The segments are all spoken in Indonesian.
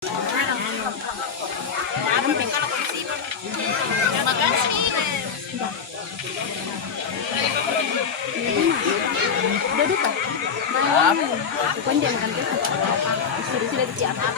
Duduk kan? Bukan dia makan itu. Sudah disiapkan.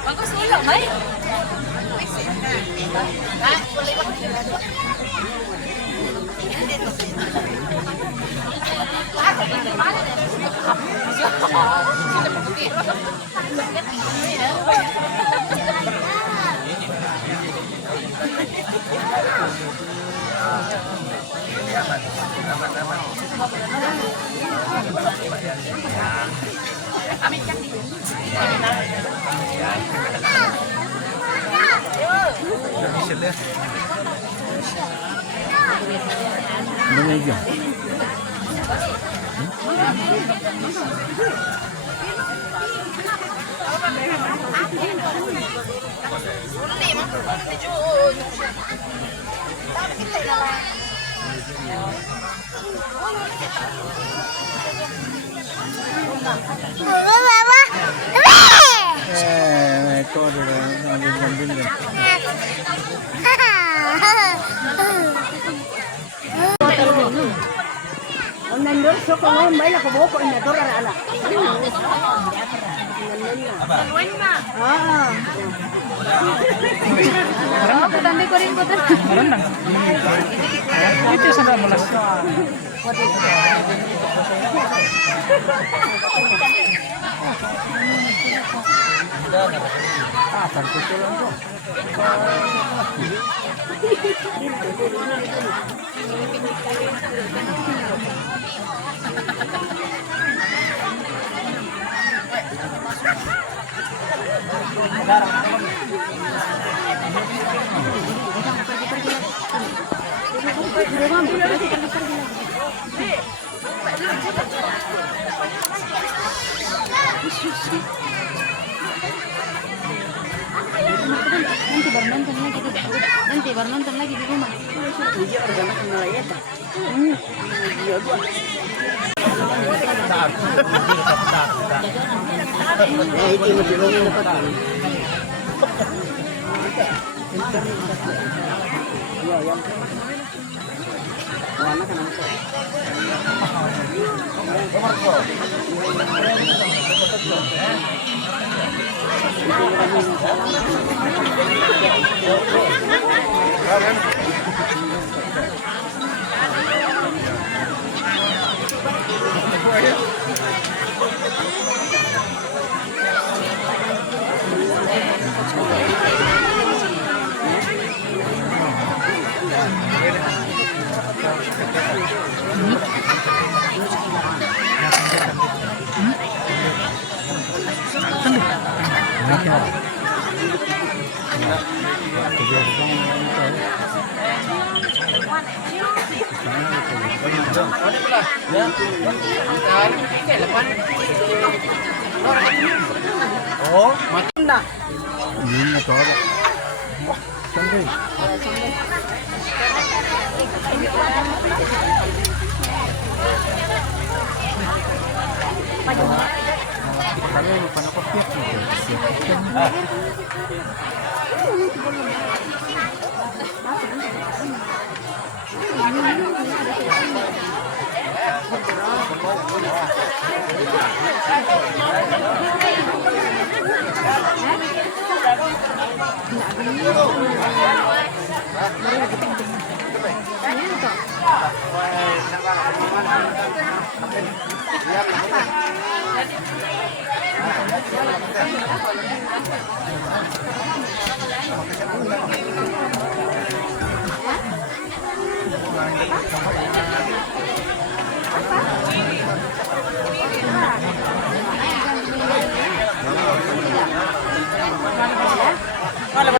Bagus ulang, baik. Itu adalah ngambil. Nandun so ko ngayon bay nakabuko na to ra ala. Nandun na. Ako tandi ko rin ko to. Itu sudah mulas. Terputus lang to. Nanti baru nonton lagi di nanti baru nonton lagi di rumah. Dia organ nelayan. Dia gua. Itu mesti lo dapat. Ya, yang warna kan apa? Oh, Macam dah. ini motor. Sandri. Kalau lupa nak kopiak ni.